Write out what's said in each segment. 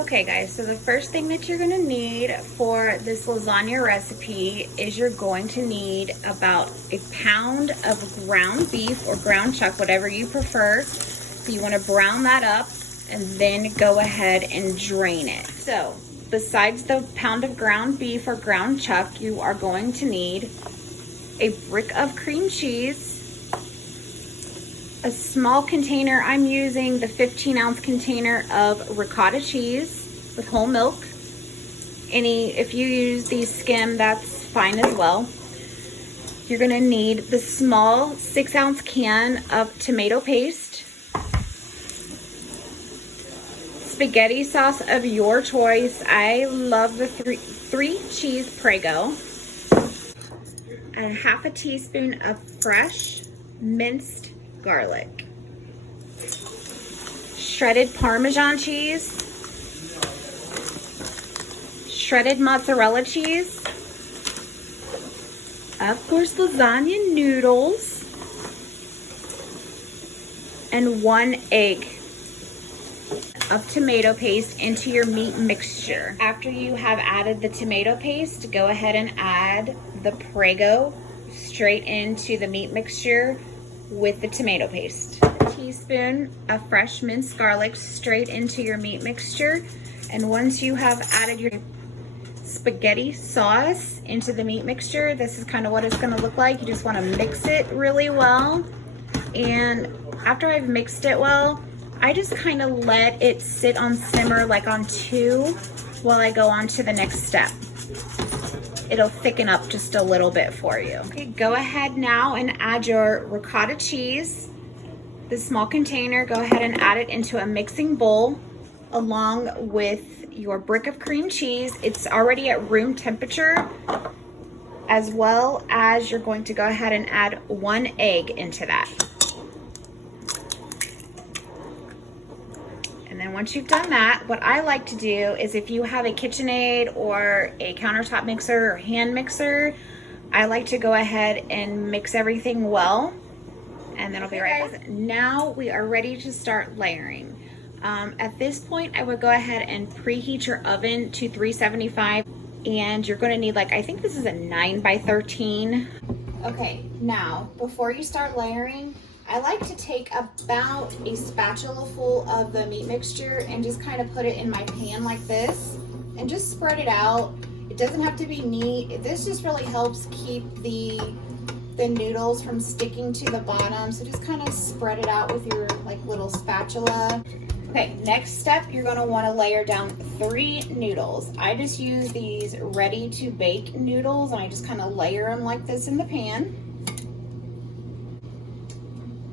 Okay guys, so the first thing that you're gonna need for this lasagna recipe is you're going to need about a pound of ground beef or ground chuck, whatever you prefer. So you wanna brown that up and then go ahead and drain it. So besides the pound of ground beef or ground chuck, you are going to need a brick of cream cheese, a small container. I'm using the 15-ounce container of ricotta cheese with whole milk. If you use the skim, that's fine as well. You're gonna need the small 6-ounce can of tomato paste, spaghetti sauce of your choice. I love the three cheese Prego, and half a teaspoon of fresh minced garlic, shredded Parmesan cheese, shredded mozzarella cheese, of course lasagna noodles, and 1 egg of tomato paste into your meat mixture. After you have added the tomato paste, go ahead and add the Prego straight into the meat mixture with the tomato paste. A teaspoon of fresh minced garlic straight into your meat mixture. And once you have added your spaghetti sauce into the meat mixture, this is kind of what it's going to look like. You just want to mix it really well. And after I've mixed it well, I just kind of let it sit on simmer, like on 2, while I go on to the next step. It'll thicken up just a little bit for you. Okay, go ahead now and add your ricotta cheese. This small container, go ahead and add it into a mixing bowl along with your brick of cream cheese. It's already at room temperature, as well as you're going to go ahead and add 1 egg into that. And then once you've done that, what I like to do is, if you have a KitchenAid or a countertop mixer or hand mixer, I like to go ahead and mix everything well. And then I'll be right back. Now we are ready to start layering. At this point, I would go ahead and preheat your oven to 375. And you're gonna need, like, I think this is a 9 by 13. Okay, now, before you start layering, I like to take about a spatula full of the meat mixture and just kind of put it in my pan like this and just spread it out. It doesn't have to be neat. This just really helps keep the noodles from sticking to the bottom. So just kind of spread it out with your like little spatula. Okay, next step, you're gonna wanna layer down 3 noodles. I just use these ready to bake noodles and I just kind of layer them like this in the pan.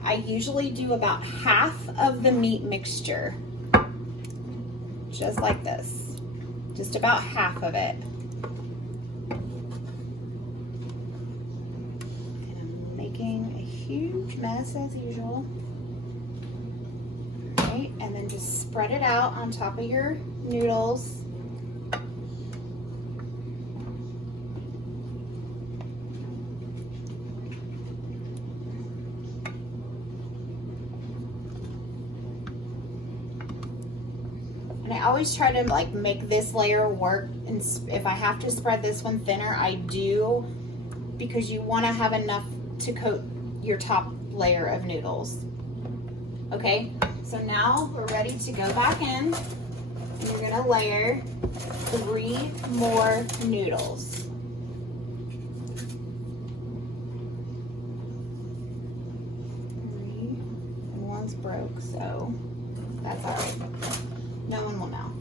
I usually do about half of the meat mixture, just like this, just about half of it. And I'm making a huge mess as usual. Right, and then just spread it out on top of your noodles. And I always try to like make this layer work, and if I have to spread this one thinner, I do, because you want to have enough to coat your top layer of noodles. Okay, so now we're ready to go back in, and you're gonna layer 3 more noodles. 3, and one's broke, so that's all right. No one will know.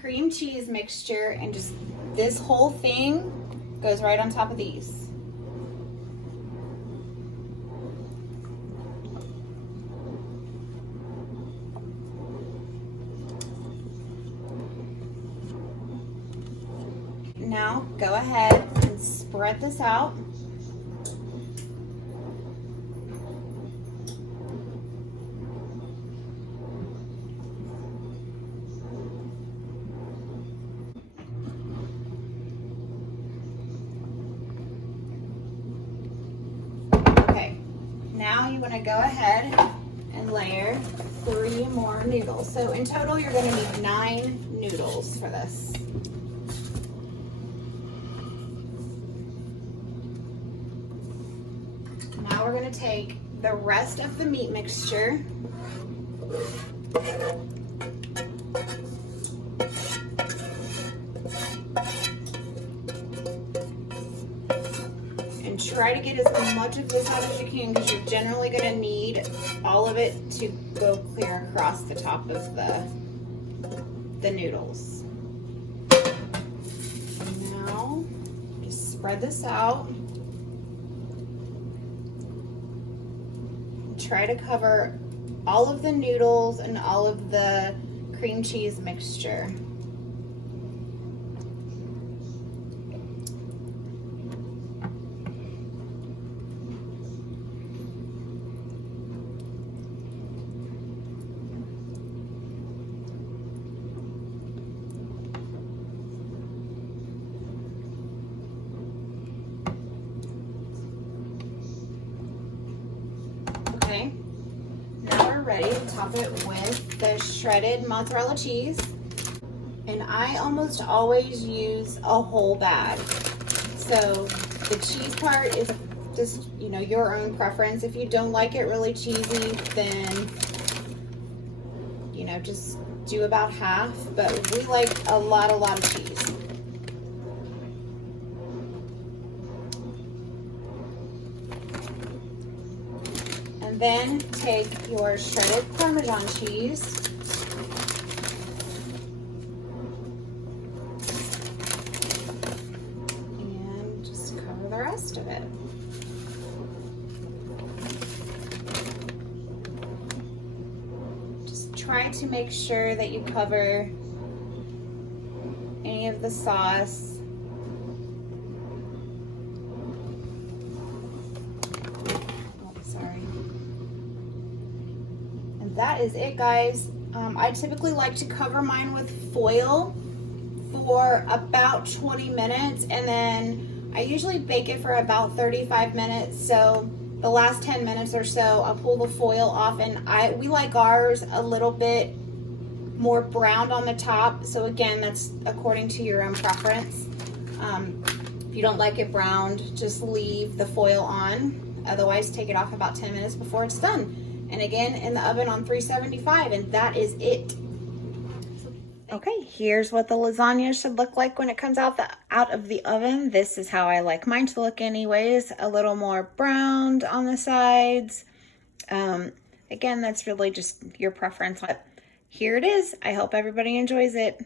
Cream cheese mixture, and just this whole thing goes right on top of these. Now go ahead and spread this out. Now you want to go ahead and layer 3 more noodles. So in total, you're gonna need 9 noodles for this. Now we're gonna take the rest of the meat mixture and try to get as much of this out as you can, because you're generally going to need all of it to go clear across the top of the noodles. Now just spread this out. Try to cover all of the noodles and all of the cream cheese mixture. Okay, now we're ready to top it with the shredded mozzarella cheese. And I almost always use a whole bag. So the cheese part is just, you know, your own preference. If you don't like it really cheesy, then, you know, just do about half. But we like a lot of cheese. And then take your shredded Parmesan cheese and just cover the rest of it. Just try to make sure that you cover any of the sauce. That is it, guys. I typically like to cover mine with foil for about 20 minutes, and then I usually bake it for about 35 minutes. So the last 10 minutes or so, I'll pull the foil off, and we like ours a little bit more browned on the top. So again, that's according to your own preference. If you don't like it browned, just leave the foil on. Otherwise, take it off about 10 minutes before it's done. And again, in the oven on 375, and that is it. Okay, here's what the lasagna should look like when it comes out of the oven. This is how I like mine to look anyways. A little more browned on the sides. Again, that's really just your preference. But here it is. I hope everybody enjoys it.